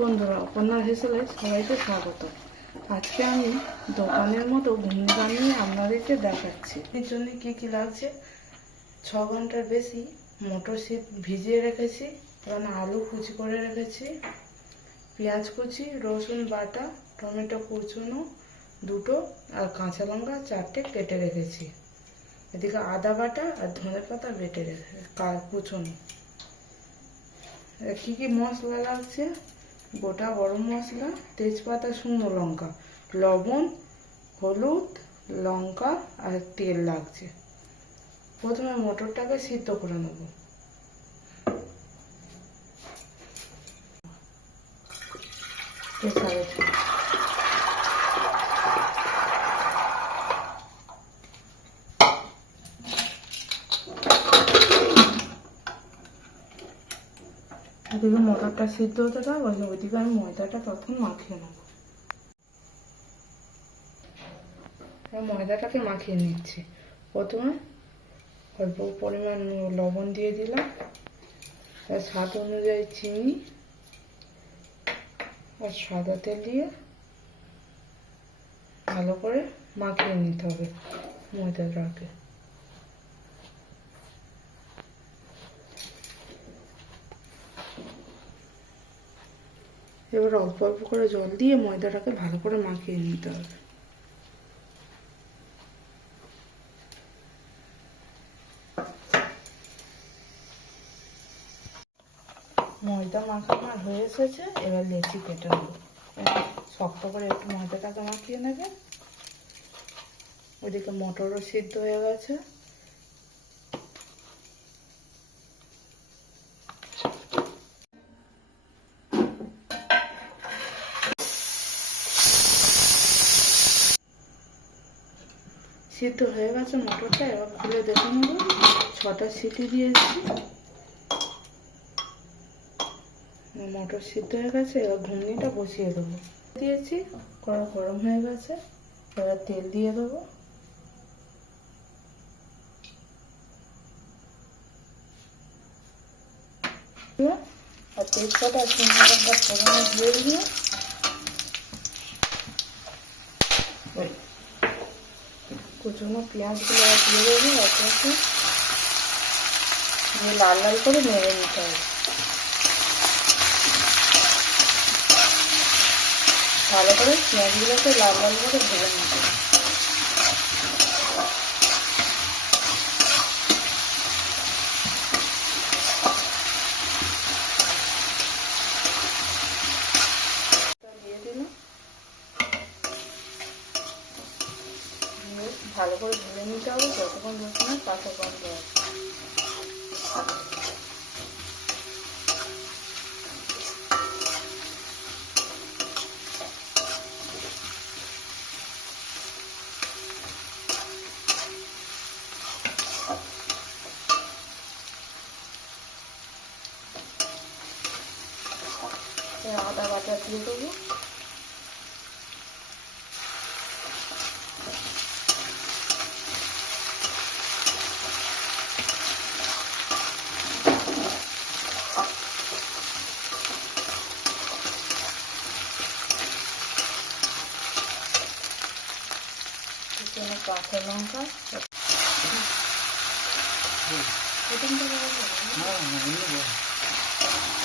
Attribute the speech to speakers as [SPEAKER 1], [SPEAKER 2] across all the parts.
[SPEAKER 1] বন্ধুরা অপর্ণা হেসেলে সবাইকে স্বাগত। আজকে আমি দোকানের মতো ঘুগনি বানিয়ে আপনাদেরকে দেখাচ্ছি। এর জন্য কি কি লাগছে? ছ ঘণ্টার বেশি মটর শীত ভিজিয়ে রেখেছি এবং আলু কুচি করে রেখেছি, পেঁয়াজ কুচি, রসুন বাটা, টমেটো কুচুনো দুটো, আর কাঁচা লঙ্কা চারটে কেটে রেখেছি। এদিকে আদা বাটা আর ধনে পাতা বেটে রেখে কুচুনো। কী কী মশলা লাগছে? গোটা গরম মশলা, তেজপাতা, শুকনো লঙ্কা। লবণ, হলুদ, লঙ্কা আর তেল লাগছে। প্রথমে মটরটাকে সিদ্ধ করে নেব। এদিকে মটরটা সিদ্ধ হতে থাক ওই ওইদিকে আমি ময়দাটা তখন মাখিয়ে নেব। ময়দাটাকে মাখিয়ে নিচ্ছি। প্রথমে অল্প পরিমাণ লবণ দিয়ে দিলাম। স্বাদ অনুযায়ী চিনি আর সাদা তেল দিয়ে ভালো করে মাখিয়ে নিতে হবে ময়দাটাকে। এবার অল্প অল্প করে জল দিয়ে ময়দাটাকে ভালো করে মাখিয়ে নিতে হবে। ময়দা মাখানো হয়ে এসেছে, এবার লেচি কেটে নেব। শক্ত করে একটু ময়দাটাকে মাখিয়ে নেবে। ওইদিকে মটরও সিদ্ধ হয়ে গেছে। সিদ্ধ হয়ে গেছে মটরটা, এবার খুলে দেখে নেব। ছটা সিটি দিয়েছি। মটর সিদ্ধ হয়ে গেছে, এবার ঘুগনিটা বসিয়ে দেবো। দিয়েছি, কড়া গরম হয়ে গেছে, এবার তেল দিয়ে দেবো। আর তেজপাতা শুকনো লঙ্কা দিয়ে দিয়ে কুচনো পেঁয়াজগুলো গুলো দিয়ে দেবো, একে একে। দিয়ে লাল লাল করে নেড়ে নিতে হবে। ভালো করে পেঁয়াজগুলোকে লাল লাল করে ভেজে নিতে হবে। ভালো করে ভেজে নিতে হবে যতক্ষণ কাঁচা গন্ধ আছে আদা বাটা দিয়ে দেবো এখানে কাঁচা লঙ্কা?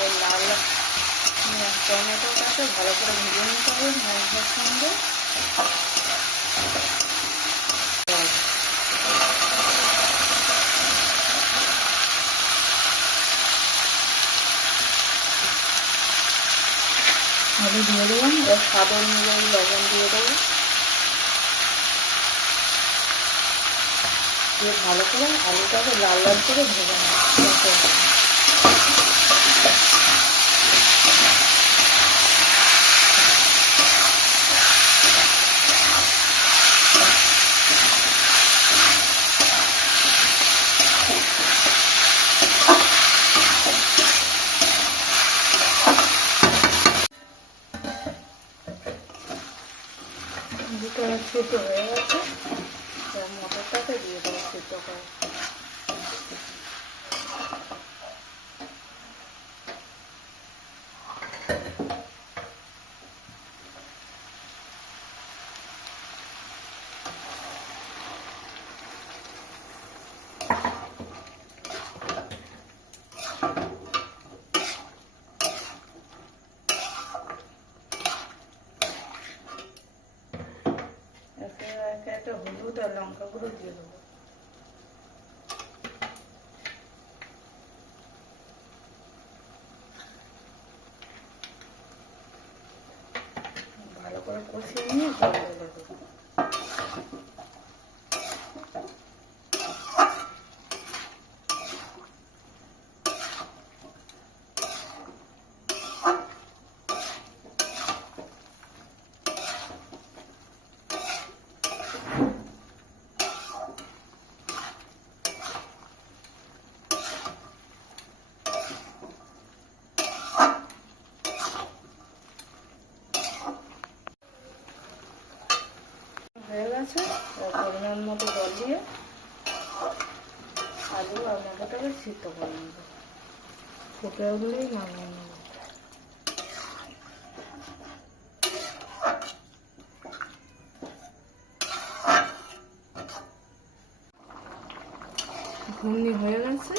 [SPEAKER 1] ওই লাল টমেটোটাকে ভালো করে ভেজে নিতে হবে মশলার সঙ্গে। আলু দিয়ে দেবো এবার স্বাদ অনুযায়ী লবণ দিয়ে দেবো। দিয়ে ভালো করে আলুটাকে লাল লাল করে ভেজে দুটো সিদ্ধ হয়ে গেছে। এবার মটরটাকে দিয়ে দেবো সিদ্ধ হলুদ আর লঙ্কা গুঁড়ো দিয়ে দেবো। ভালো করে কষিয়ে নিয়ে এবার পরিমাণ মতো জল দিয়ে আলু আর সিদ্ধ করে নেব। ফুটে উঠলেই নামিয়ে নেব। ঘুমনি হয়ে গেছে।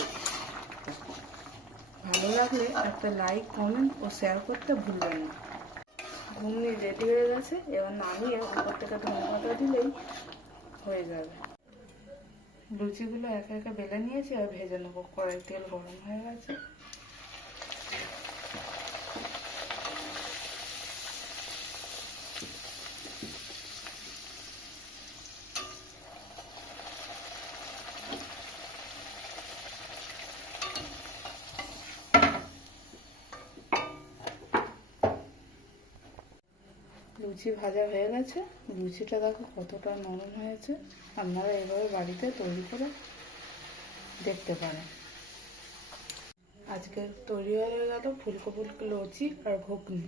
[SPEAKER 1] ভালো লাগলে একটা লাইক কমেন্ট ও শেয়ার করতে ভুলবেন না। ঘুমনি রেডি হয়ে গেছে, এবার নামিয়ে উপর থেকে ধনে পাতা দিলেই হয়ে যাবে। লুচিগুলো একা একা বেলে নিয়েছি আর ভেজে নেব। কড়াই তেল গরম হয়ে গেছে। লুচি ভাজা হয়ে গেছে। লুচিটা দেখো কতটা নরম হয়েছে। আপনারা এভাবে বাড়িতে তৈরি করে দেখতে পারেন। আজকে তৈরি হয়ে গেল ফুলকো লুচি আর ঘুগনি।